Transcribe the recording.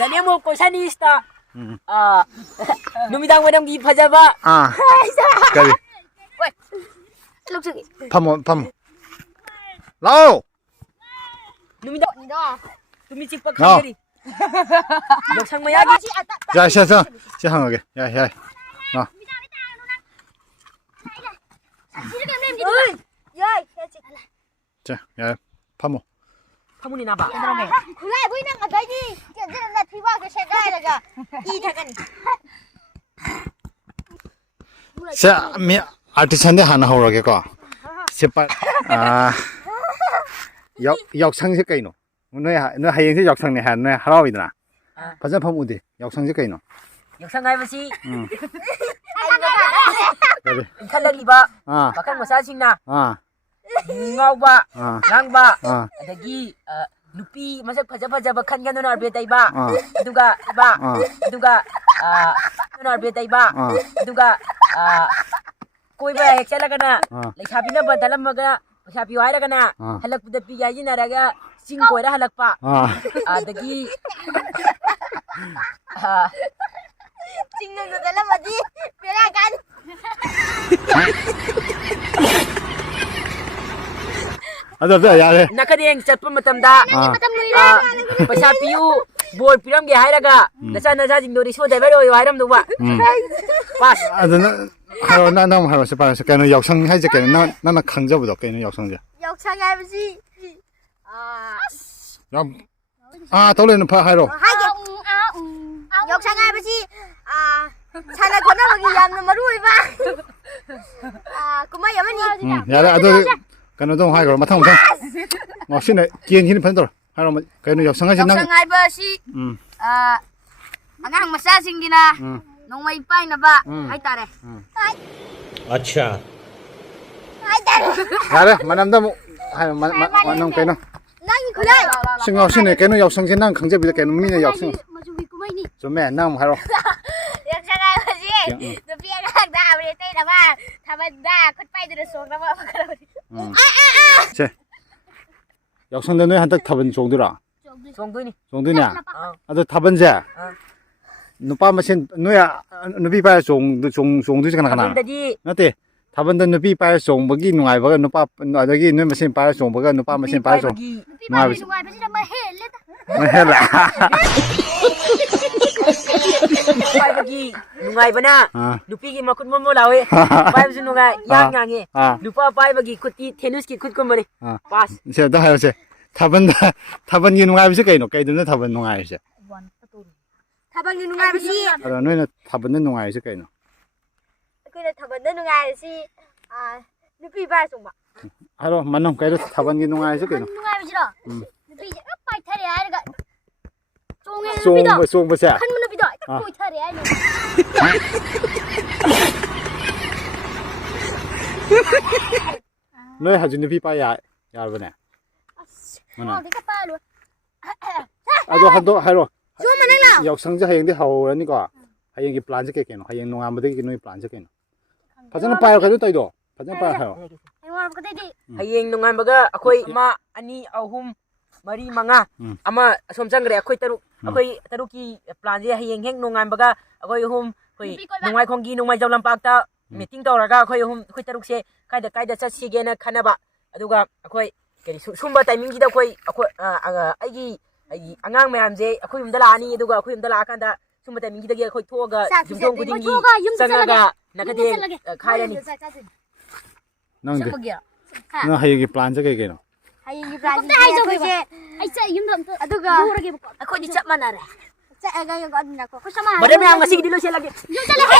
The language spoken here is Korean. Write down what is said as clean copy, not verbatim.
The name of Kosanista. 누미당 원영기 파자바. 그래. Wait. Look to it. 팜. 라오. 누미당 No. 누미 찍박 한결이. 역상 마야기. 자, 시작하게. 야. Ơi. Ơi. 자, 야, 파모. 파문이 나봐. Lại với năng ở đây đi. Chuyện rất là thi vào cái xe gai này kìa. Y thật cần. 자, 아티스트한테 하나 하라게까. 제발. 역상식 까이노. 너 하영시 역상네 하네 하라위드나. 바자 팜 어디? 역상식 까이노. 역상 가이버시. 그래. 칼날리바. bakang masasingna. ngawba. ngangba. adagi nupi masak faja-faja kan kan nonar betaiba. aduga iba. aduga nonar betaiba. aduga koiba hekchalagana. leikhabina badalammaga sabi wairagana. halakpuda piyajinaraga sing koira halakpa. adagi Ching는 거 달라마지. 베라간. 야래. nakadeng chatpa matamda paisa piu bol piramge hairaga nacha jingdori so daibaro yo hairam duba pass 하여 나나 하여 세바서 걔는 역상 해제 걔는 나나 강자보다 걔는 역상자. 역상이 아버지. 돌리는 파 하여. 역상이 아버지. 차나 건너기 얌는 마루이바. 그만 여머니. 야래 아들 걔는 하여 마탕 신에 기인히는 편들 하여 걔는 역상하지 나. 역상이 아버지. angang masasingina. Nung may pay na ba? Ay tare. अच्छा 야래 만남다 뭐 하여 만남 걔는 Nang kulay. 신경 걔는 역상지 난 강자비다 걔는 민의 역상. Masubi ko may ni. 좀매 남 하여. Yaksan ay basi. Dupi ang hagda abri tay na ba? Tabanda kut pay dito so na ba makaraw. 제 역상대 너희 한테 타본 종들아. 정도니 종들이야. 아들 타본제. 누빠 마신 누야 누비 바에 종도 지가 나가나. 근데지 나때 타본데 누비 바에 종 먹이 누아이 버가 누빠 아저기 누 마신 바에 종 버가 누빠 마신 바에 종. Dupi ba ni nungay basi na mahelet. 해라. 파이버기 누가이바나 누피기 마쿠 모모 라웨 파이버스 누가 양양에 누파 파이버기 쿠티 테니스기 쿠트코머리 파스 제가 하여세 타본이 누아이 버시 까이노 까이드는 타본 누아이 버시. Tabang ni nungay basi. 알아 너희는 타본은 누아이 버시 까이노. Kuya tabanda nungay basi. Dupi ba so ba? 하러 만남 까이도 타본이 누아이 버시 까이노. Nungay basi ro. Dupi ja pay thare ay ga. Chonge nupi do. 종 버시. Kan mo nupi do. Koy thare ay ni. 너희 하주 누비 바야 야르네. Di ka pa lo. 아도 한도 하러. So manang la. 역상자 하영대 하오라니까 하영이 플랜 적게 깨노 하영 농아무데 기노이 플랜 적게 파전 파요 가도 따이도 파전 파요 하요 Ay mo ko tay di. hayeng nungambaga akoy ma ani ahum mari manga ama somjangre akoy taruki plan je hayeng heng nungambaga akoy hum koi nungai khonggi nungai jawlam pakta meeting tawraga akoy hum akoy tarukse kaida chasigena khanaba aduga akoy keri sumba timing jida akoy aigi angang mayam je akoy yumda laani aduga akoy yumda laakanda sumba timing jida akoy thoga jumthong gudingi sangaga nakade khairani 낭데 나 하영이 플랜 적게 깨노 Ay yung plan ni. Ay sa yung dam to. Aduga. Murage ko. Ako di chap manare. Sa aga yung ano nako. Kusama. Madami ang ngasig dilo siya lagi. Yung talaga.